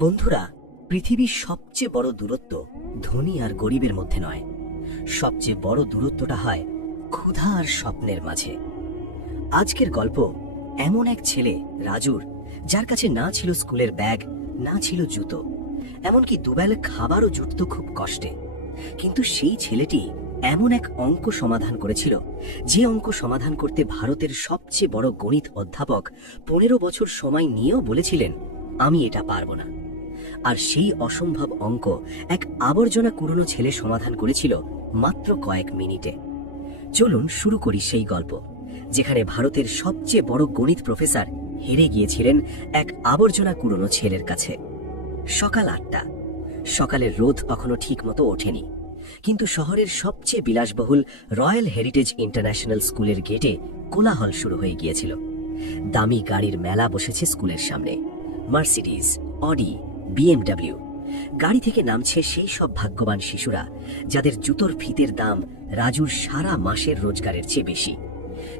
বন্ধুরা, পৃথিবীর সবচেয়ে বড় দূরত্ব ধনী আর গরিবের মধ্যে নয়, সবচেয়ে বড় দূরত্বটা হয় ক্ষুধা আর স্বপ্নের মাঝে। আজকের গল্প এমন এক ছেলে রাজুর, যার কাছে না ছিল স্কুলের ব্যাগ, না ছিল জুতো, এমনকি দুবেলা খাবারও জুটত খুব কষ্টে। কিন্তু সেই ছেলেটি এমন এক অঙ্ক সমাধান করেছিল, যে অঙ্ক সমাধান করতে ভারতের সবচেয়ে বড় গণিত অধ্যাপক 15 বছর সময় নিয়েও বলেছিলেন, আমি এটা পারব না। আর সেই অসম্ভব অঙ্ক এক আবর্জনা কুড়োনো ছেলে সমাধান করেছিল মাত্র কয়েক মিনিটে। চলুন শুরু করি সেই গল্প, যেখানে ভারতের সবচেয়ে বড় গণিত প্রফেসর হেরে গিয়েছিলেন এক আবর্জনা কুড়োনো ছেলের কাছে। সকাল 8টা। সকালের রোদ এখনো ঠিক মতো ওঠেনি, কিন্তু শহরের সবচেয়ে বিলাসবহুল রয়্যাল হেরিটেজ ইন্টারন্যাশনাল স্কুলের গেটে কোলাহল শুরু হয়ে গিয়েছিল। দামি গাড়ির মেলা বসেছে স্কুলের সামনে। Mercedes, Audi, BMW। গাড়ি থেকে নামছে সেই সব ভাগ্যবান শিশুরা যাদের জুতোর ফিতের দাম রাজুর সারা মাসের রোজগারের চেয়ে বেশি।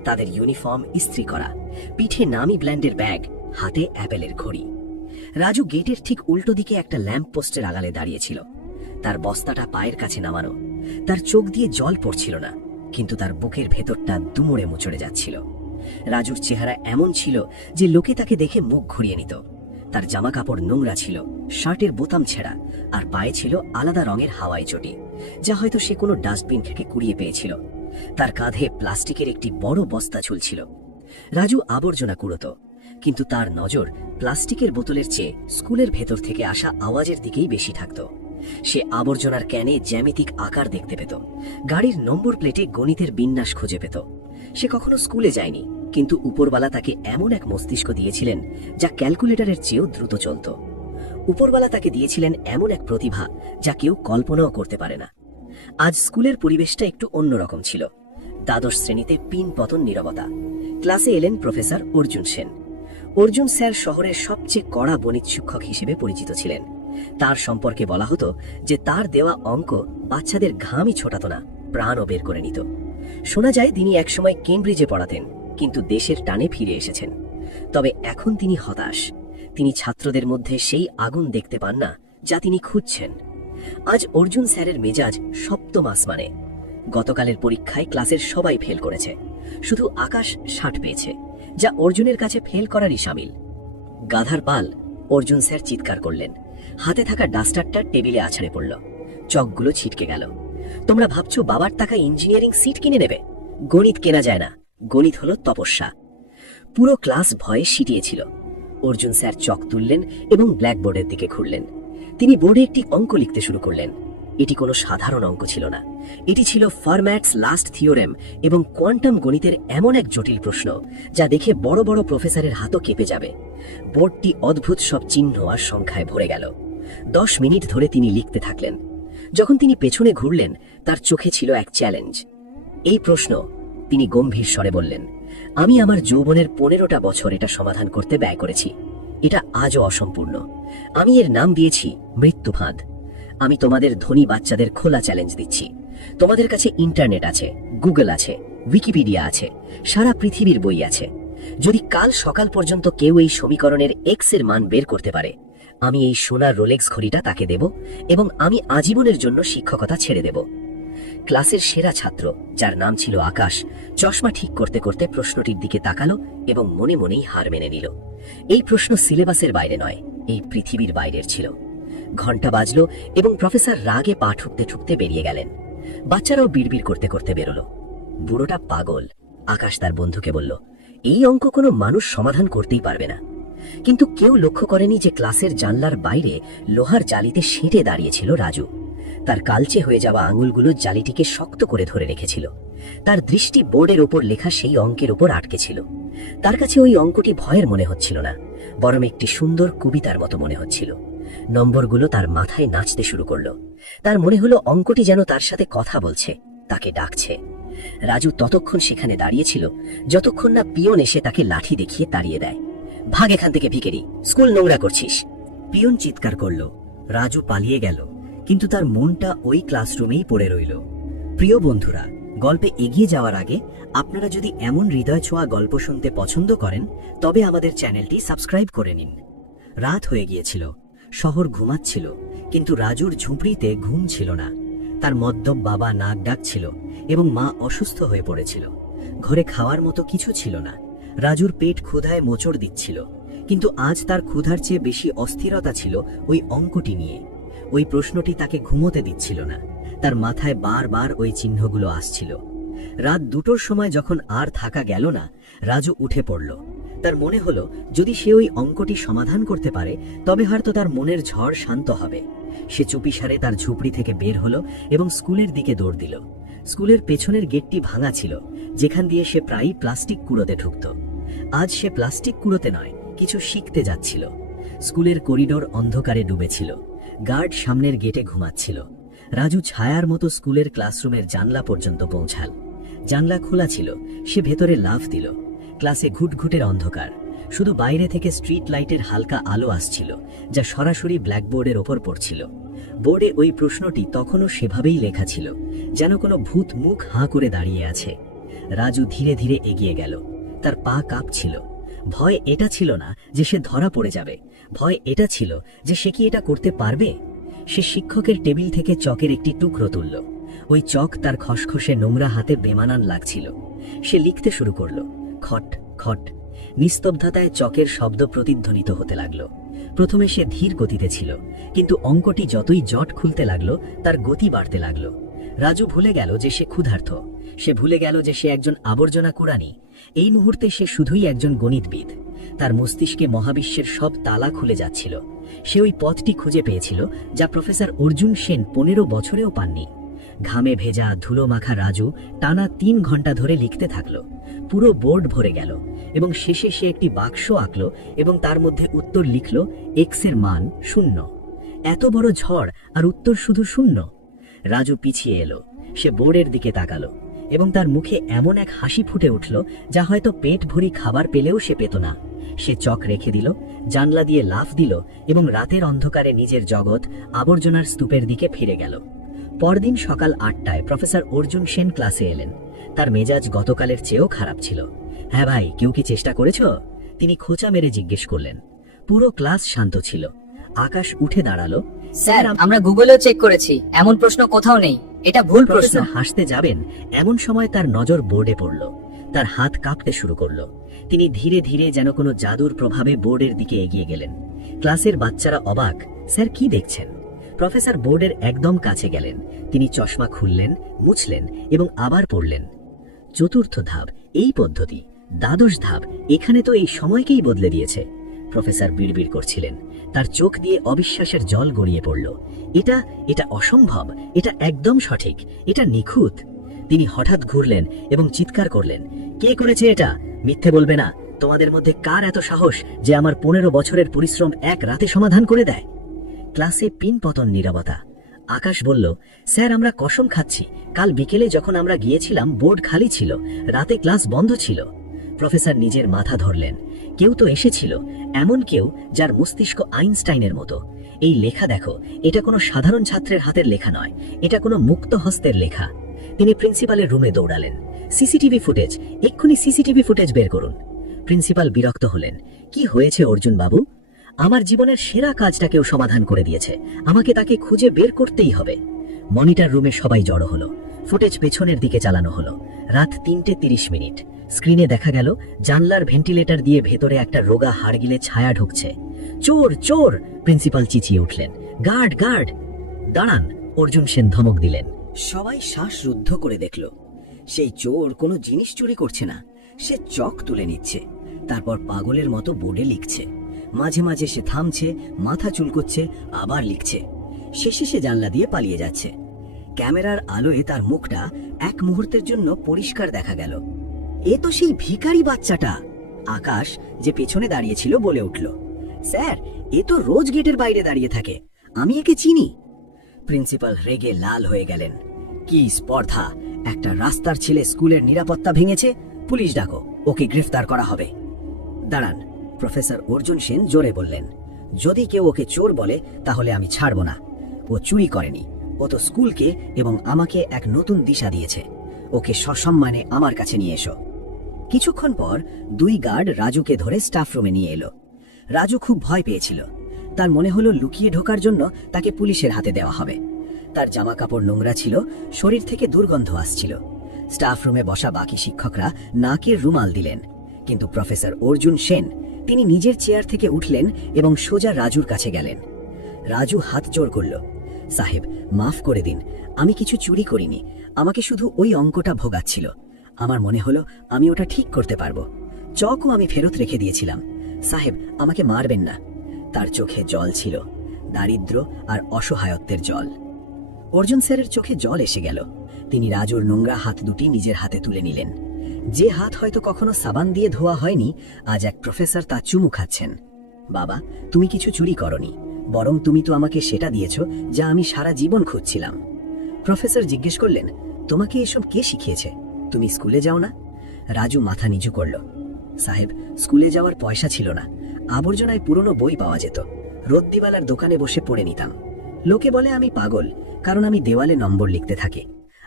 তাদের ইউনিফর্ম ইস্ত্রি করা, পিঠে নামি ব্র্যান্ডের ব্যাগ, হাতে অ্যাপেলের ঘড়ি। রাজু গেটের ঠিক উল্টো দিকে একটা ল্যাম্প পোস্টের আড়ালে দাঁড়িয়েছিল। তার বস্তাটা পায়ের কাছে নামানো। তার চোখ দিয়ে জল পড়ছিল না, কিন্তু তার বুকের ভেতরটা দুমড়ে মুচড়ে যাচ্ছিল। রাজুর চেহারা এমন ছিল যে লোকে তাকে দেখে মুখ ঘুরিয়ে নিত। তার জামা কাপড় নোংরা ছিল, শার্টের বোতাম ছেঁড়া, আর পায়ে ছিল আলাদা রঙের হাওয়াই চটি, যা হয়তো সে কোনো ডাস্টবিন থেকে কুড়িয়ে পেয়েছিল। তার কাঁধে প্লাস্টিকের একটি বড় বস্তা ঝুলছিল। রাজু আবর্জনা কুড়োত, কিন্তু তার নজর প্লাস্টিকের বোতলের চেয়ে স্কুলের ভেতর থেকে আসা আওয়াজের দিকেই বেশি থাকত। সে আবর্জনার ক্যানে জ্যামিতিক আকার দেখতে পেত, গাড়ির নম্বর প্লেটে গণিতের বিন্যাস খুঁজে পেত। সে কখনো স্কুলে যায়নি, কিন্তু উপরওয়ালা তাকে এমন এক মস্তিষ্ক দিয়েছিলেন যা ক্যালকুলেটরের চেয়েও দ্রুত চলত। উপরওয়ালা তাকে দিয়েছিলেন এমন এক প্রতিভা যা কেউ কল্পনাও করতে পারে না। আজ স্কুলের পরিবেশটা একটু অন্যরকম ছিল। দ্বাদশ শ্রেণীতে পিন পতন নীরবতা। ক্লাসে এলেন প্রফেসর অর্জুন সেন। অর্জুন স্যার শহরের সবচেয়ে কড়া গণিত শিক্ষক হিসেবে পরিচিত ছিলেন। তার সম্পর্কে বলা হতো যে তার দেওয়া অঙ্ক বাচ্চাদের ঘামই ছোটাত না, প্রাণও বের করে নিত। শোনা যায় তিনি একসময় কেমব্রিজে পড়াতেন, কিন্তু দেশের টানে ফিরে এসেছেন। তবে এখন তিনি হতাশ। তিনি ছাত্রদের মধ্যে সেই আগুন দেখতে পান না যা তিনি খুঁজছেন। আজ অর্জুন স্যারের মেজাজ সপ্তম আসমানে। গতকালের পরীক্ষায় ক্লাসের সবাই ফেল করেছে, শুধু আকাশ 60 পেয়েছে, যা অর্জুনের কাছে ফেল করারই শামিল। গাধার পাল, অর্জুন স্যার চিৎকার করলেন। হাতে থাকা ডাস্টারটা টেবিলে আছাড়ে পড়ল, চকগুলো ছিটকে গেল। তোমরা ভাবছো বাবার টাকা ইঞ্জিনিয়ারিং সিট কিনে নেবে? গণিত কেনা যায় না, গণিত হলো তপস্যা। পুরো ক্লাস ভয়ে সিটিয়েছিল। অর্জুন স্যার চক তুললেন এবং ব্ল্যাকবোর্ডের দিকে ঘুরলেন। তিনি বোর্ডে একটি অঙ্ক লিখতে শুরু করলেন। এটি কোনো সাধারণ অঙ্ক ছিল না, এটি ছিল ফার্ম্যাটস লাস্ট থিওরেম এবং কোয়ান্টাম গণিতের এমন এক জটিল প্রশ্ন যা দেখে বড় বড় প্রফেসরের হাতও কেঁপে যাবে। বোর্ডটি অদ্ভুত সব চিহ্ন আর সংখ্যায় ভরে গেল। 10 মিনিট ধরে তিনি লিখতে থাকলেন। যখন তিনি পেছনে ঘুরলেন, তার চোখে ছিল এক চ্যালেঞ্জ। এই প্রশ্ন, তিনি গম্ভীর স্বরে বললেন, আমি আমার যৌবনের 15টা বছর এটা সমাধান করতে ব্যয় করেছি। এটা আজও অসম্পূর্ণ। আমি এর নাম দিয়েছি মৃত্যু ফাঁদ। আমি তোমাদের ধনী বাচ্চাদের খোলা চ্যালেঞ্জ দিচ্ছি। তোমাদের কাছে ইন্টারনেট আছে, গুগল আছে, উইকিপিডিয়া আছে, সারা পৃথিবীর বই আছে। যদি কাল সকাল পর্যন্ত কেউ এই সমীকরণের এক্স এর মান বের করতে পারে, আমি এই সোনার রোলেক্স ঘড়িটা তাকে দেব এবং আমি আজীবনের জন্য শিক্ষকতা ছেড়ে দেব। ক্লাসের সেরা ছাত্র, যার নাম ছিল আকাশ, চশমা ঠিক করতে করতে প্রশ্নটির দিকে তাকালো এবং মনে মনেই হার মেনে নিল। এই প্রশ্ন সিলেবাসের বাইরে নয়, এই পৃথিবীর বাইরের ছিল। ঘন্টা বাজলো এবং প্রফেসর রাগে পা ঠুকতে ঠুকতে বেরিয়ে গেলেন। বাচ্চারাও বিড়বিড় করতে করতে বেরোলো। বুড়োটা পাগল, আকাশ তার বন্ধুকে বলল, এই অঙ্ক কোনো মানুষ সমাধান করতেই পারবে না। কিন্তু কেউ লক্ষ্য করেনি যে ক্লাসের জানলার বাইরে লোহার জালিতে সেঁটে দাঁড়িয়েছিল রাজু। তার কালচে হয়ে যাওয়া আঙুলগুলো জালিটিকে শক্ত করে ধরে রেখেছিল। তার দৃষ্টি বোর্ডের ওপর লেখা সেই অঙ্কের ওপর আটকে ছিল। তার কাছে ওই অঙ্কটি ভয়ের মনে হচ্ছিল না, বরং একটি সুন্দর কবিতার মতো মনে হচ্ছিল। নম্বরগুলো তার মাথায় নাচতে শুরু করলো। তার মনে হলো অঙ্কটি যেন তার সাথে কথা বলছে, তাকে ডাকছে। রাজু ততক্ষণ সেখানে দাঁড়িয়েছিল যতক্ষণ না পিয়ন এসে তাকে লাঠি দেখিয়ে তাড়িয়ে দেয়। ভাগ এখান থেকে ভিখারি, স্কুল নোংরা করছিস। পিয়ন চিৎকার করল। রাজু পালিয়ে গেল, কিন্তু তার মনটা ওই ক্লাসরুমেই পড়ে রইল। প্রিয় বন্ধুরা, গল্পে এগিয়ে যাওয়ার আগে আপনারা যদি এমন হৃদয় ছোঁয়া গল্প শুনতে পছন্দ করেন, তবে আমাদের চ্যানেলটি সাবস্ক্রাইব করে নিন। রাত হয়ে গিয়েছিল। শহর ঘুমাচ্ছিল, কিন্তু রাজুর ঝুপড়িতে ঘুম ছিল না। তার মদ্যপ বাবা নাক ডাকছিল এবং মা অসুস্থ হয়ে পড়েছিল। ঘরে খাওয়ার মতো কিছু ছিল না। রাজুর পেট ক্ষুধায় মোচড় দিচ্ছিল, কিন্তু আজ তার ক্ষুধার চেয়ে বেশি অস্থিরতা ছিল ওই অঙ্কটি নিয়ে। ওই প্রশ্নটি তাকে ঘুমোতে দিচ্ছিল না। তার মাথায় বারবার ওই চিহ্নগুলো আসছিল। রাত 2টোর সময় যখন আর থাকা গেল না, রাজু উঠে পড়ল। তার মনে হলো যদি সে ওই অঙ্কটি সমাধান করতে পারে তবে হয়তো তার মনের ঝড় শান্ত হবে। সে চুপিসারে তার ঝুপড়ি থেকে বের হলো এবং স্কুলের দিকে দৌড় দিল। স্কুলের পেছনের গেটটি ভাঙা ছিল, যেখান দিয়ে সে প্রায়ই প্লাস্টিক কুড়োতে ঢুকত। আজ সে প্লাস্টিক কুড়োতে নয়, কিছু শিখতে যাচ্ছিল। স্কুলের করিডোর অন্ধকারে ডুবেছিল। গার্ড সামনের গেটে ঘুমাচ্ছিল। রাজু ছায়ার মতো স্কুলের ক্লাসরুমের জানলা পর্যন্ত পৌঁছাল। জানলা খোলা ছিল। সে ভেতরে লাফ দিল। ক্লাসে ঘুটঘুটের অন্ধকার। শুধু বাইরে থেকে স্ট্রিট লাইটের হালকা আলো আসছিল, যা সরাসরি ব্ল্যাকবোর্ডের ওপর পড়ছিল। বোর্ডে ওই প্রশ্নটি তখনও সেভাবেই লেখা ছিল, যেন কোনো ভূত মুখ হাঁ করে দাঁড়িয়ে আছে। রাজু ধীরে ধীরে এগিয়ে গেল। তার পা কাঁপছিল। ভয় এটা ছিল না যে সে ধরা পড়ে যাবে, ভয় এটা ছিল যে সে কি এটা করতে পারবে। সে শিক্ষকের টেবিল থেকে চকের একটি টুকরো তুলল। ওই চক তার খসখসে নোংরা হাতে বেমানান লাগছিল। সে লিখতে শুরু করল, খট খট। নিস্তব্ধতায় চকের শব্দ প্রতিধ্বনিত হতে লাগল। প্রথমে সে ধীর গতিতে ছিল, কিন্তু অঙ্কটি যতই জট খুলতে লাগলো তার গতি বাড়তে লাগলো। রাজু ভুলে গেল যে সে ক্ষুধার্ত। সে ভুলে গেল যে সে একজন আবর্জনা কুড়ানি। এই মুহূর্তে সে শুধুই একজন গণিতবিদ। তার মস্তিষ্কে মহাবিশ্বের সব তালা খুলে যাচ্ছিল। সে ওই পথটি খুঁজে পেয়েছিল যা প্রফেসর অর্জুন সেন 15 বছরেও পাননি। ঘামে ভেজা ধুলো মাখা রাজু টানা 3 ঘন্টা ধরে লিখতে থাকলো। পুরো বোর্ড ভরে গেল এবং শেষে সে একটি বাক্স আঁকল এবং তার মধ্যে উত্তর লিখল, এক্স এর মান 0। এত বড় ঝড় আর উত্তর শুধু 0। রাজু পিছিয়ে এলো। সে বোর্ডের দিকে তাকালো এবং তার মুখে এমন এক হাসি ফুটে উঠল যা হয়তো পেট ভরি খাবার পেলেও সে পেত না। সে চক রেখে দিল, জানলা দিয়ে লাফ দিল এবং রাতের অন্ধকারে নিজের জগৎ আবর্জনার স্তূপের দিকে ফিরে গেল। পরদিন সকাল 8টায় প্রফেসর অর্জুন সেন ক্লাসে এলেন। তার মেজাজ গতকালের চেয়েও খারাপ ছিল। হ্যাঁ ভাই, কেউ কি চেষ্টা করেছ? তিনি খোঁচা মেরে জিজ্ঞেস করলেন। পুরো ক্লাস শান্ত ছিল। আকাশ উঠে দাঁড়ালো। স্যার, আমরা গুগলেও চেক করেছি, এমন প্রশ্ন কোথাও নেই। এটা ভুল প্রশ্ন। প্রফেসর হাসতে যাবেন এমন সময় তার নজর বোর্ডে পড়ল। তার হাত কাঁপতে শুরু করলো। তিনি ধীরে ধীরে যেন কোনো জাদুর প্রভাবে বোর্ডের দিকে এগিয়ে গেলেন। ক্লাসের বাচ্চারা অবাক। স্যার, কি দেখছেন? প্রফেসর বোর্ডের একদম কাছে গেলেন। তিনি চশমা খুললেন, মুছলেন এবং আবার পড়লেন। 4র্থ ধাপ, এই পদ্ধতি। 12শ ধাপ, এখানে তো এই সময়কেই বদলে দিয়েছে। প্রফেসর বিড়বিড় করছিলেন। তার চোখ দিয়ে অবিশ্বাসের জল গড়িয়ে পড়ল। এটা অসম্ভব। এটা একদম সঠিক। এটা নিখুঁত। তিনি হঠাৎ ঘুরলেন এবং চিৎকার করলেন, কে করেছে এটা? মিথ্যে বলবে না। তোমাদের মধ্যে কার এত সাহস যে আমার 15 বছরের পরিশ্রম এক রাতে সমাধান করে দেয়? ক্লাসে পিনপতন নীরবতা। আকাশ বলল, স্যার, আমরা কসম খাচ্ছি, কাল বিকেলে যখন আমরা গিয়েছিলাম বোর্ড খালি ছিল, রাতে ক্লাস বন্ধ ছিল। প্রফেসর নিজের মাথা ধরলেন। কেউ তো এসেছিল, এমন কেউ যার মস্তিষ্ক আইনস্টাইনের মতো। এই লেখা দেখো, এটা কোনো সাধারণ ছাত্রের হাতের লেখা নয়, এটা কোনো মুক্ত হস্তের লেখা। তিনি প্রিন্সিপালের রুমে দৌড়ালেন। সিসিটিভি ফুটেজ, এক্ষুনি সিসিটিভি ফুটেজ বের করুন। প্রিন্সিপাল বিরক্ত হলেন। কি হয়েছে অর্জুন বাবু? আমার জীবনের সেরা কাজটা কেউ সমাধান করে দিয়েছে, আমাকে তাকে খুঁজে বের করতেই হবে। মনিটর রুমে সবাই জড়ো হলো। ফুটেজ পেছনের দিকে চালানো হলো। রাত 3:30। স্ক্রিনে দেখা গেল জানলার ভেন্টিলেটর দিয়ে ভেতরে একটা রোগা হাড়গিলে ছায়া ঢুকছে। চোর চোর, প্রিন্সিপাল চেঁচিয়ে উঠলেন। Guard guard! দাঁড়ান, অর্জুন সেন ধমক দিলেন। সবাই শ্বাস রুদ্ধ করে দেখল। সেই চোর কোনো জিনিস চুরি করছে না, সে চক তুলে নিচ্ছে, তারপর পাগলের মতো বোর্ডে লিখছে। মাঝে মাঝে সে থামছে, মাথা চুলকোচ্ছে, আবার লিখছে। শেষে সে জানলা দিয়ে পালিয়ে যাচ্ছে। ক্যামেরার আলোয় তার মুখটা এক মুহূর্তের জন্য পরিষ্কার দেখা গেল। এ তো সেই ভিখারি বাচ্চাটা। আকাশ, যে পেছনে দাঁড়িয়েছিল, বলে উঠল, স্যার, এ তো রোজ গেটের বাইরে দাঁড়িয়ে থাকে, আমি একে চিনি। প্রিন্সিপাল রেগে লাল হয়ে গেলেন। কি স্পর্ধা! একটা রাস্তার ছেলে স্কুলের নিরাপত্তা ভেঙেছে, পুলিশ ডাকো, ওকে গ্রেফতার করা হবে। দাঁড়ান, প্রফেসর অর্জুন সেন জোরে বললেন। যদি কেউ ওকে চোর বলে তাহলে আমি ছাড়ব না। ও চুরি করেনি, ও তো স্কুলকে এবং আমাকে এক নতুন দিশা দিয়েছে। ওকে সসম্মানে আমার কাছে নিয়ে এসো। কিছুক্ষণ পর 2 গার্ড রাজুকে ধরে স্টাফ রুমে নিয়ে এলো। রাজু খুব ভয় পেয়েছিল। তার মনে হলো লুকিয়ে ঢোকার জন্য তাকে পুলিশের হাতে দেওয়া হবে। তার জামা কাপড় নোংরা ছিল, শরীর থেকে দুর্গন্ধ আসছিল। স্টাফ রুমে বসা বাকি শিক্ষকরা নাকের রুমাল দিলেন, কিন্তু প্রফেসর অর্জুন সেন তিনি নিজের চেয়ার থেকে উঠলেন এবং সোজা রাজুর কাছে গেলেন। রাজু হাত জোড় করল। সাহেব, মাফ করে দিন, আমি কিছু চুরি করিনি, আমাকে শুধু ওই অঙ্কটা ভোগাচ্ছিল। আমার মনে হলো আমি ওটা ঠিক করতে পারবো। চকও আমি ফেরত রেখে দিয়েছিলাম। সাহেব, আমাকে মারবেন না। তার চোখে জল ছিল, দারিদ্র্য আর অসহায়ত্বের জল। অর্জুন স্যারের চোখে জল এসে গেল। তিনি রাজুর নোংরা হাত দুটি নিজের হাতে তুলে নিলেন। যে হাত হয়তো কখনো সাবান দিয়ে ধোয়া হয়নি, আজ এক প্রফেসর তা চুমু খাচ্ছেন। বাবা, তুমি কিছু চুরি করনি, বরং তুমি তো আমাকে সেটা দিয়েছ যা আমি সারা জীবন খুঁজছিলাম। প্রফেসর জিজ্ঞেস করলেন, তোমাকে এসব কে শিখিয়েছে? তুমি স্কুলে যাও না? রাজু মাথা নিচু করল। সাহেব, স্কুলে যাওয়ার পয়সা ছিল না। আবর্জনায় পুরনো বই পাওয়া যেত, রদ্দিওয়ালার দোকানে বসে পড়ে নিতাম। লোকে বলে আমি পাগল, কারণ আমি দেওয়ালে নম্বর লিখতে থাকি।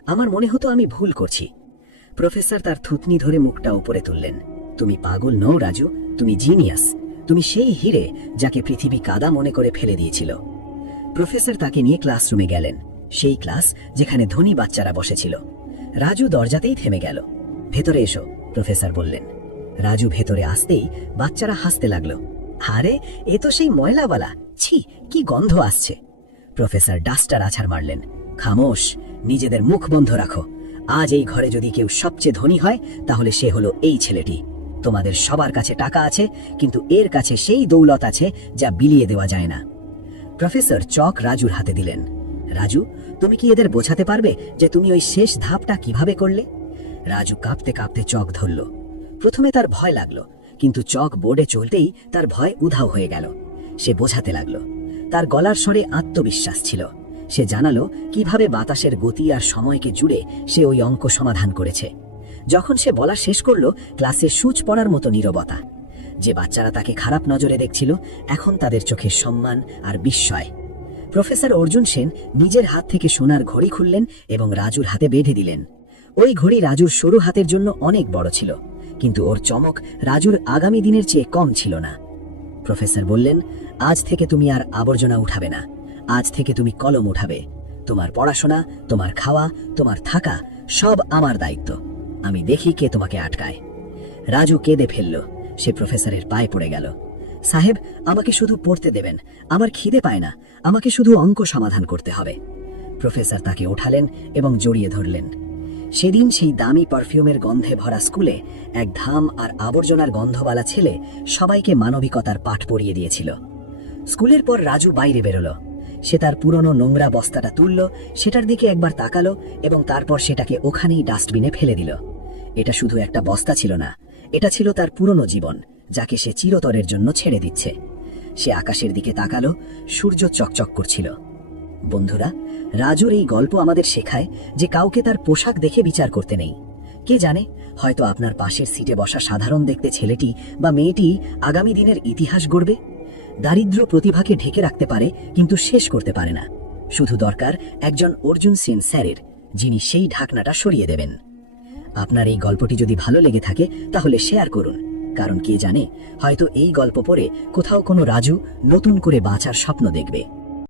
আমার মনে হতো আমি ভুল করছি। প্রফেসর তার থুতনি ধরে মুখটা উপরে তুললেন। তুমি পাগল নও রাজু, তুমি জিনিয়াস। তুমি সেই হিরে যাকে পৃথিবী কাদা মনে করে ফেলে দিয়েছিল। প্রফেসর তাকে নিয়ে ক্লাসরুমে গেলেন, সেই ক্লাস যেখানে ধনী বাচ্চারা বসেছিল। রাজু দরজাতেই থেমে গেল। ভেতরে এসো, প্রফেসর বললেন। রাজু ভেতরে আসতেই বাচ্চারা হাসতে লাগলো। আরে, এ তো সেই ময়লাওয়ালা, ছি কি গন্ধ আসছে। প্রফেসর ডাস্টার আছাড় মারলেন। খামোশ, নিজেদের মুখ বন্ধ রাখো। আজ এই ঘরে যদি কেউ সবচেয়ে ধনী হয় তাহলে সে হলো এই ছেলেটি। তোমাদের সবার কাছে টাকা আছে, কিন্তু এর কাছে সেই দৌলত আছে যা বিলিয়ে দেওয়া যায় না। প্রফেসর চক রাজুর হাতে দিলেন। রাজু, তুমি কি এদের বোঝাতে পারবে যে তুমি ওই শেষ ধাপটা কিভাবে করলে? রাজু কাঁপতে কাঁপতে চক ধরল। প্রথমে তার ভয় লাগলো, কিন্তু চক বোর্ডে চলতেই তার ভয় উধাও হয়ে গেল। সে বোঝাতে লাগলো। তার গলার স্বরে আত্মবিশ্বাস ছিল। সে জানালো কিভাবে বাতাসের গতি আর সময়কে জুড়ে সে ওই অঙ্ক সমাধান করেছে। যখন সে বলা শেষ করল, ক্লাসে সূচ পড়ার মতো নীরবতা। যে বাচ্চারা তাকে খারাপ নজরে দেখছিল, এখন তাদের চোখে সম্মান আর বিস্ময়। প্রফেসর অর্জুন সেন নিজের হাত থেকে সোনার ঘড়ি খুললেন এবং রাজুর হাতে বেঁধে দিলেন। ওই ঘড়ি রাজুর সরু হাতের জন্য অনেক বড় ছিল, কিন্তু ওর চমক রাজুর আগামী দিনের চেয়ে কম ছিল না। প্রফেসর বললেন, আজ থেকে তুমি আর আবর্জনা উঠাবে না, আজ থেকে তুমি কলম উঠাবে। তোমার পড়াশোনা, তোমার খাওয়া, তোমার থাকা সব আমার দায়িত্ব। আমি দেখি কে তোমাকে আটকায়। রাজু কেঁদে ফেলল। সে প্রফেসরের পায়ে পড়ে গেল। সাহেব, আমাকে শুধু পড়তে দেবেন, আমার খিদে পায় না, আমাকে শুধু অঙ্ক সমাধান করতে হবে। প্রফেসর তাকে ওঠালেন এবং জড়িয়ে ধরলেন। সেদিন সেই দামি পারফিউমের গন্ধে ভরা স্কুলে এক ধাম আর আবর্জনার গন্ধওয়ালা ছেলে সবাইকে মানবিকতার পাঠ পড়িয়ে দিয়েছিল। স্কুলের পর রাজু বাইরে বেরোলো। সে তার পুরনো নোংরা বস্তাটা তুলল, সেটার দিকে একবার তাকালো এবং তারপর সেটাকে ওখানেই ডাস্টবিনে ফেলে দিল। এটা শুধু একটা বস্তা ছিল না, এটা ছিল তার পুরনো জীবন, যাকে সে চিরতরের জন্য ছেড়ে দিচ্ছে। সে আকাশের দিকে তাকালো, সূর্য চকচক করছিল। বন্ধুরা, রাজুর এই গল্প আমাদের শেখায় যে কাউকে তার পোশাক দেখে বিচার করতে নেই। কে জানে, হয়তো আপনার পাশের সিটে বসা সাধারণ দেখতে ছেলেটি বা মেয়েটি আগামী দিনের ইতিহাস গড়বে। দারিদ্র্য প্রতিভাকে ঢেকে রাখতে পারে, কিন্তু শেষ করতে পারে না। শুধু দরকার একজন অর্জুন সেন স্যারের, যিনি সেই ঢাকনাটা সরিয়ে দেবেন। আপনার এই গল্পটি যদি ভালো লেগে থাকে তাহলে শেয়ার করুন, কারণ কে জানে, হয়তো এই গল্প পড়ে কোথাও কোনো রাজু নতুন করে বাঁচার স্বপ্ন দেখবে।